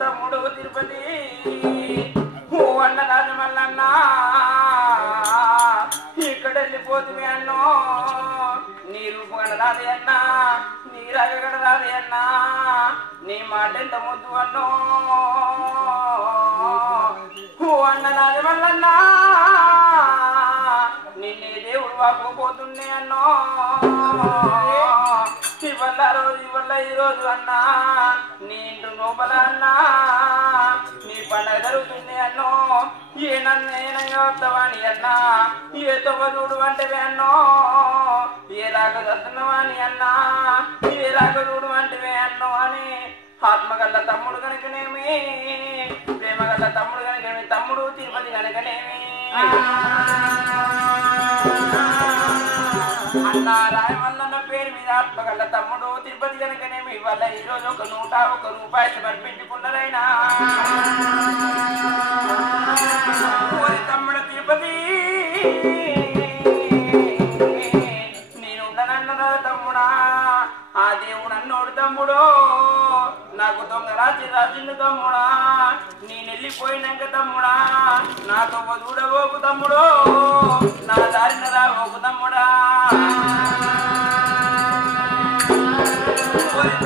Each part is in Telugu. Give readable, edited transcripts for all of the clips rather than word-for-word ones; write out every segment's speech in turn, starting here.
తమ్ముడు తిరుపతి ఓ అన్న రాజమల్లన్న ఇక్కడ వెళ్ళిపోతుంది అన్నో నీ రూపగడ రాదే అన్నా నీ రాగగడ రాదే అన్నా నీ మాట ఎంత ముద్దు అన్నో ఓ అన్న రాజమల్లన్నా నిన్నే దేవుడు వాకపోతుండే అన్నో ఇవల్ల రోజు ఇవల్ల ఈ రోజు అన్నా నీ ఇంటి లోపల అన్నా నీ పండగ జరుగుతుంది అన్నో ఏనంగా వస్తావాని అన్నా ఏ తొవ్వదూడు అంటేవే అన్నో ఏ రాక వస్తున్నావాని అన్నా ఏ రాక చూడు అంటేవే అన్నో అని ఆత్మగల్ల తమ్ముడు కనుకనేమి ప్రేమగల్ల తమ్ముడు కనుకనేమి తమ్ముడు తిరుపతి కనుకనేమి అన్నా రాయమల్లన్న పేరు మీద ఆత్మగల్ల తమ్ముడు తిరుపతి కనుకనేమి ఇవాళ ఈరోజు ఒక 101 రూపాయలు సమర్పించుకున్నారైనా తమ్ముడు తిరుపతి నేను ఉండనన్నా తమ్ముడా ఆ దేవుడు అన్నోడు తమ్ముడు నాకు దొంగ రాసిండు తమ్ముడా నేను వెళ్ళిపోయినాక తమ్ముడా నాతో చూడబోకు తమ్ముడు నా దారిన రాబోకు తమ్ముడా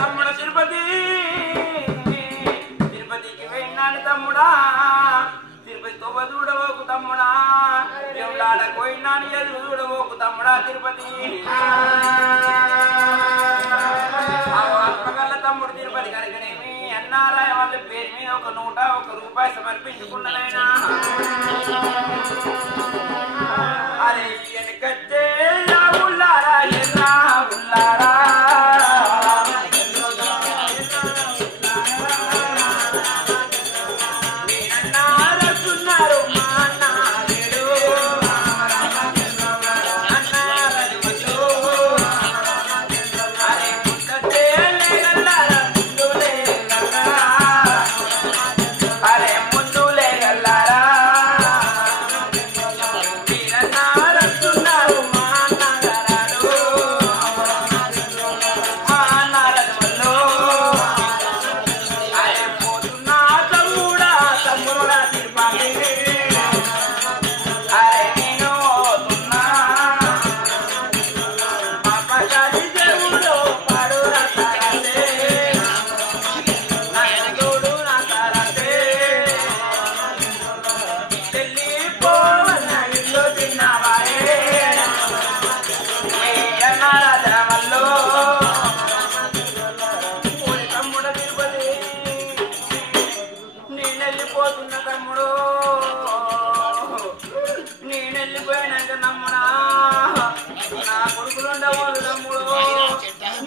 తమ్ముడు తిరుపతికి పోయినాను తమ్ముడా తిరుపతితో చూడబోకు తమ్ముడా దేవుడాడ పోయినాను ఎదురు చూడబోకు తమ్ముడా తిరుపతి ఆత్మగల్ల తమ్ముడు తిరుపతి కనుకనేమి అన్నారాయ వాళ్ళ పేరు మీద ఒక 101 రూపాయలు సమర్పించుకున్నదైనా అరే వెనకచ్చే ఉల్లారా ఎర్రా ఉల్లారా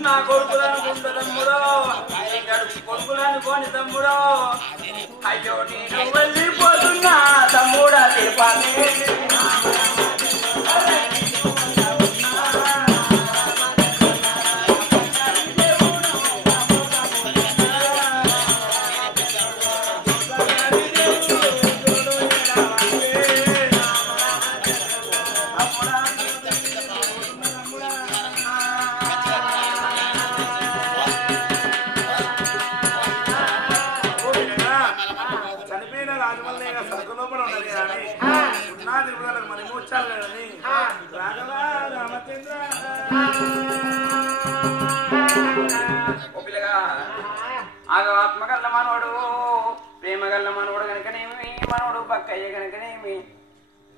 నా కొడుకులను తమ్ముడు కొడుకులను కొని తమ్ముడు అయ్యో నేను వెళ్ళిపోతున్నా తమ్ముడా తిరుపతి ఆత్మగల్ల మనవడు ప్రేమగల్ల మనవడు కనుకనేమి మనవడు బక్కయ్య కనుకనేమి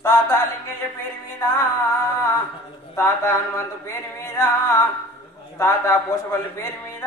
తాత లింగయ్య పేరు మీద తాత హనుమంతు పేరు మీద తాత పోషపల్లి పేరు మీద